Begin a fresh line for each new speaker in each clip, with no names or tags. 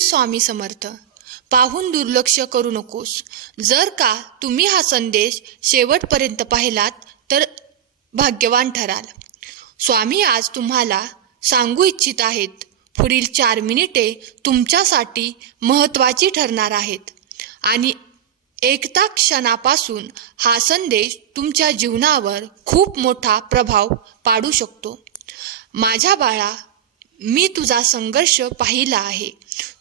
स्वामी समर्थ पाहून दुर्लक्ष करू नकोस. जर का तुम्ही हा संदेश शेवटपर्यंत पाहिलात तर भाग्यवान ठराल. स्वामी आज तुम्हाला सांगू इच्छित आहेत. पुढील चार मिनिटे तुमच्यासाठी महत्त्वाची ठरणार आहेत. आणि एकता क्षणापासून हा संदेश तुमच्या जीवनावर खूप मोठा प्रभाव पाडू शकतो. माझ्या बाळा मी तुझा संघर्ष पाहिला आहे.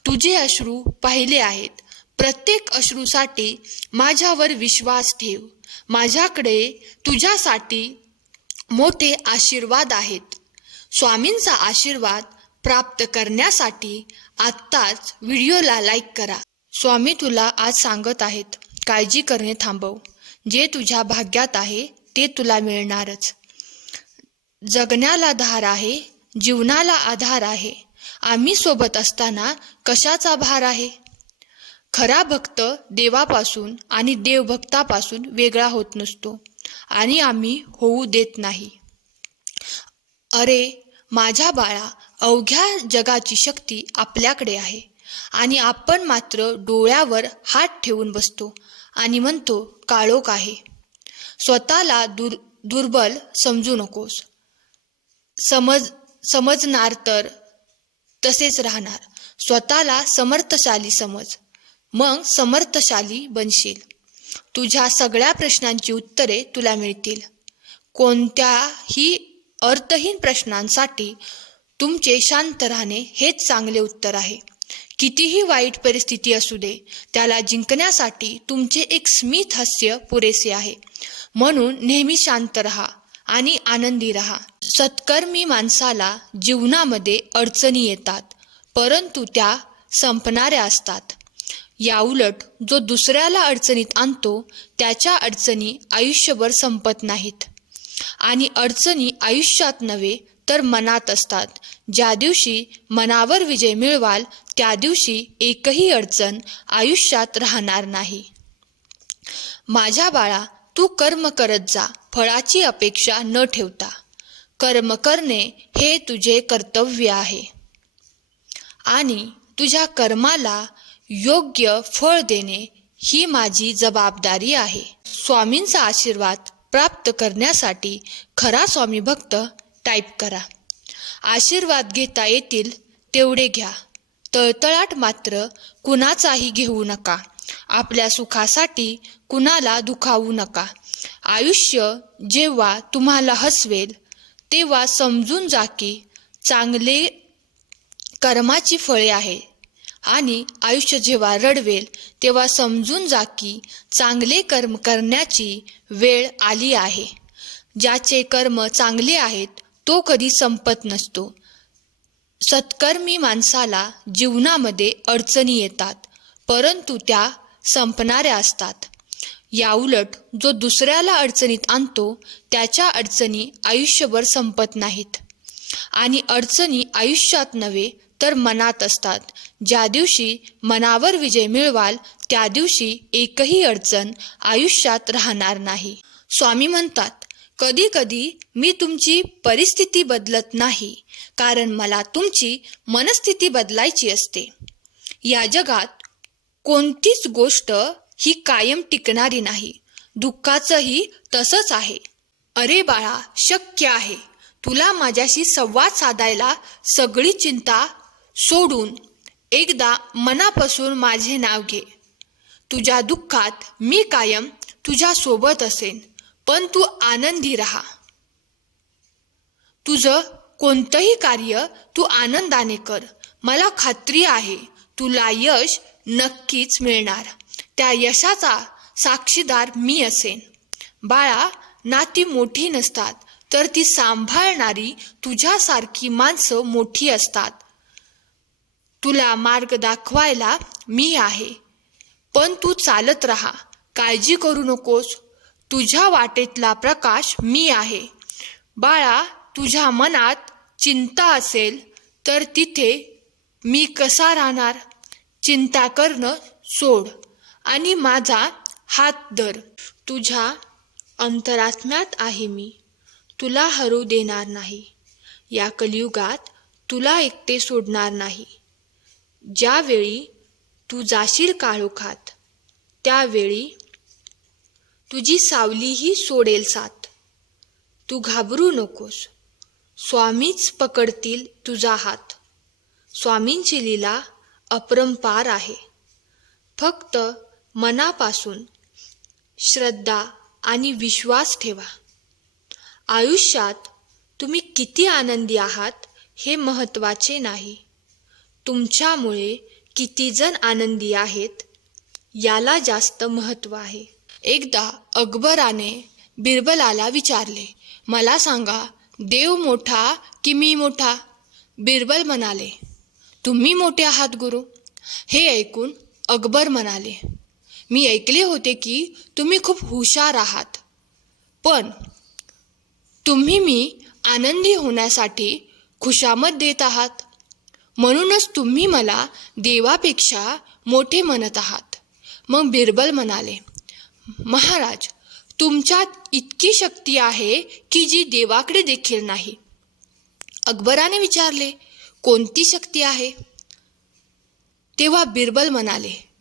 तुझे अश्रू पाहिले आहेत. प्रत्येक अश्रूसाठी माझ्यावर विश्वास ठेव. माझ्याकडे तुझ्यासाठी मोठे आशीर्वाद आहेत. स्वामींचा आशीर्वाद प्राप्त करण्यासाठी आत्ताच व्हिडिओला लाईक करा. स्वामी तुला आज सांगत आहेत काळजी करणे थांबव. जे तुझ्या भाग्यात आहे ते तुला मिळणारच. जगण्याला धार आहे जीवनाला आधार आहे. आम्ही सोबत असताना कशाचा भार आहे? खरा भक्त देवापासून आणि देवभक्तापासून वेगळा होत नसतो आणि आम्ही होऊ देत नाही. अरे माझ्या बाळा अवघ्या जगाची शक्ती आपल्याकडे आहे आणि आपण मात्र डोळ्यावर हात ठेवून बसतो आणि म्हणतो काळोख आहे. स्वतःला दुर दुर्बल समजू नकोस. समज समजणार तर तसेच राहणार. स्वतःला समर्थशाली समज. मग समर्थशाली बनशील. तुझ्या सगळ्या प्रश्नांची उत्तरे तुला मिळतील. कोणत्याही अर्थहीन प्रश्नांसाठी तुमचे शांत राहणे हेच चांगले उत्तर आहे. कितीही वाईट परिस्थिती असू दे त्याला जिंकण्यासाठी तुमचे एक स्मित हास्य पुरेसे आहे. म्हणून नेहमी शांत राहा आणि आनंदी राहा. सत्कर्मी माणसाला जीवनामध्ये अडचणी येतात परंतु त्या संपणाऱ्या असतात. याउलट जो दुसऱ्याला अडचणीत आणतो त्याच्या अडचणी आयुष्यभर संपत नाहीत. आणि अडचणी आयुष्यात नव्हे तर मनात असतात. ज्या दिवशी मनावर विजय मिळवाल त्या दिवशी एकही अडचण आयुष्यात राहणार नाही. माझ्या बाळा तू कर्म करत जा फळाची अपेक्षा न ठेवता. कर्म करणे हे तुझे कर्तव्य आहे. आणि तुझ्या कर्माला योग्य फळ देणे ही माझी जबाबदारी आहे. स्वामींचा आशीर्वाद प्राप्त करण्यासाठी खरा स्वामी भक्त टाईप करा. आशीर्वाद घेता येतील तेवढे घ्या. तळतळाट मात्र कुणाचाही घेऊ नका. आपल्या सुखासाठी कुणाला दुखावू नका. आयुष्य जेव्हा तुम्हाला हसवेल तेव्हा समजून जा की चांगले कर्माची फळे आहे. आणि आयुष्य जेव्हा रडवेल तेव्हा समजून जा की चांगले कर्म करण्याची वेळ आली आहे. ज्याचे कर्म चांगले आहेत तो कधी संपत नसतो. सत्कर्मी माणसाला जीवनामध्ये अडचणी येतात परंतु त्या संपणाऱ्या असतात. याउलट जो दुसऱ्याला अडचणीत आणतो त्याच्या अडचणी आयुष्यभर संपत नाहीत. आणि अडचणी आयुष्यात नव्हे तर मनात असतात. ज्या दिवशी मनावर विजय मिळवाल त्या दिवशी एकही अडचण आयुष्यात राहणार नाही. स्वामी म्हणतात कधी कधी मी तुमची परिस्थिती बदलत नाही कारण मला तुमची मनस्थिती बदलायची असते. या जगात कोणतीच गोष्ट ही कायम टिकणारी नाही. दुःखाचंही तसंच आहे. अरे बाळा शक्य आहे. तुला माझ्याशी संवाद साधायला सगळी चिंता सोडून एकदा मनापासून माझे नाव घे. तुझ्या दुःखात मी कायम तुझ्या सोबत असेन पण तू आनंदी राहा. तुझं कोणतंही कार्य तू आनंदाने कर. मला खात्री आहे तुला यश नक्कीच मिळणार. त्या यशाचा साक्षीदार मी असेन. बाळा नाती मोठी नसतात तर ती सांभाळणारी तुझ्यासारखी माणसं मोठी असतात. तुला मार्ग दाखवायला मी आहे. पण तू चालत राहा काळजी करू नकोस. तुझ्या वाटेतला प्रकाश मी आहे. बाळा तुझ्या मनात चिंता असेल तर तिथे मी कसा राहणार? चिंता करणं सोड. आणि माझा हात धर. तुझ्या अंतरात्म्यात आहे मी. तुला हरू देणार नाही. या कलियुगात तुला एकटे सोडणार नाही. ज्यावेळी तू जाशील काळोखात त्यावेळी तुझी सावलीही सोडेल साथ. तू घाबरू नकोस. स्वामीच पकडतील तुझा हात. स्वामींची लीला अपरंपार आहे. फक्त मनापासून श्रद्धा आणि विश्वास ठेवा. आयुष्यात तुम्ही किती आनंदी आहात हे महत्त्वाचे नाही. तुमच्यामुळे कितीजण आनंदी आहेत याला जास्त महत्त्व आहे. एकदा अकबराने बिरबलाला विचारले मला सांगा देव मोठा की मी मोठा? बिरबल म्हणाले तुम्ही मोठे आहात गुरु. हे ऐकून अकबर म्हणाले मी ऐकले होते की तुम्ही खूप हुशार आहात. पण तुम्ही मी आनंदी होण्यासाठी खुशामत देत आहात. म्हणूनच तुम्ही मला देवापेक्षा मोठे म्हणत आहात. मग बिरबल म्हणाले महाराज तुमच्यात इतकी शक्ती आहे की जी देवाकडे देखील नाही. अकबराने विचारले कोणती शक्ती आहे? तेव्हा बिरबल म्हणाले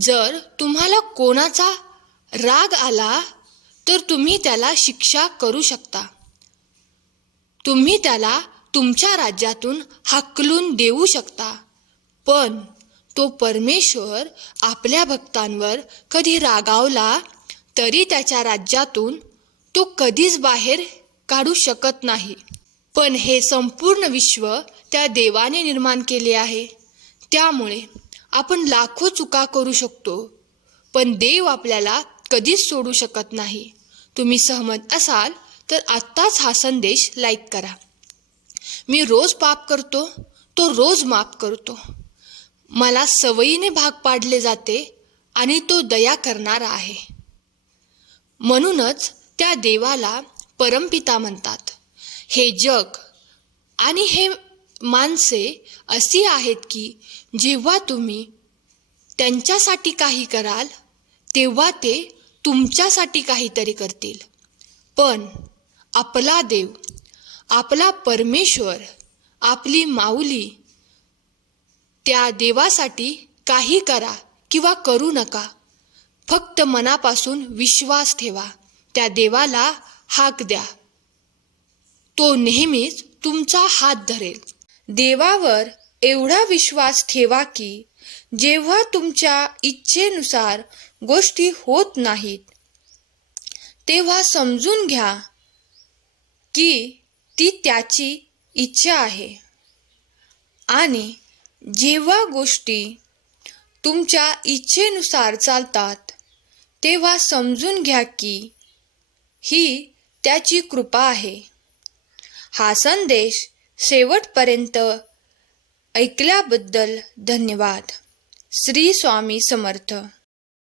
जर तुम्हाला कोणाचा राग आला तर तुम्ही त्याला शिक्षा करू शकता. तुम्ही त्याला तुमच्या राज्यातून हाकलून देऊ शकता. पण तो परमेश्वर आपल्या भक्तांवर कधी रागावला तरी त्याच्या राज्यातून तो कधीच बाहेर काढू शकत नाही. पण हे संपूर्ण विश्व त्या देवाने निर्माण केले आहे. त्यामुळे आपण लाखो चुका करू शकतो पण देव आपल्याला कधीच सोडू शकत नाही. तुम्ही सहमत असाल तर आत्ताच हा संदेश लाईक करा. मी रोज पाप करतो तो रोज माफ करतो. मला सवयीने भाग पाडले जाते आणि तो दया करणारा आहे. म्हणूनच त्या देवाला परमपिता म्हणतात. हे जग आणि हे माणसे अशी आहेत की जेव्हा तुम्ही त्यांच्यासाठी काही कराल तेव्हा ते तुमच्यासाठी काहीतरी करतील. पण आपला देव आपला परमेश्वर आपली माऊली त्या देवासाठी काही करा किंवा करू नका. फक्त मनापासून विश्वास ठेवा. त्या देवाला हाक द्या. तो नेहमीच तुमचा हात धरेल. देवावर एवढा विश्वास ठेवा की जेव्हा तुमच्या इच्छेनुसार गोष्टी होत नाहीत तेव्हा समजून घ्या की ती त्याची इच्छा आहे. आणि जेव्हा गोष्टी तुमच्या इच्छेनुसार चालतात तेव्हा समजून घ्या की ही त्याची कृपा आहे. हा संदेश शेवटपर्यंत ऐकल्याबद्दल धन्यवाद. श्री स्वामी समर्थ.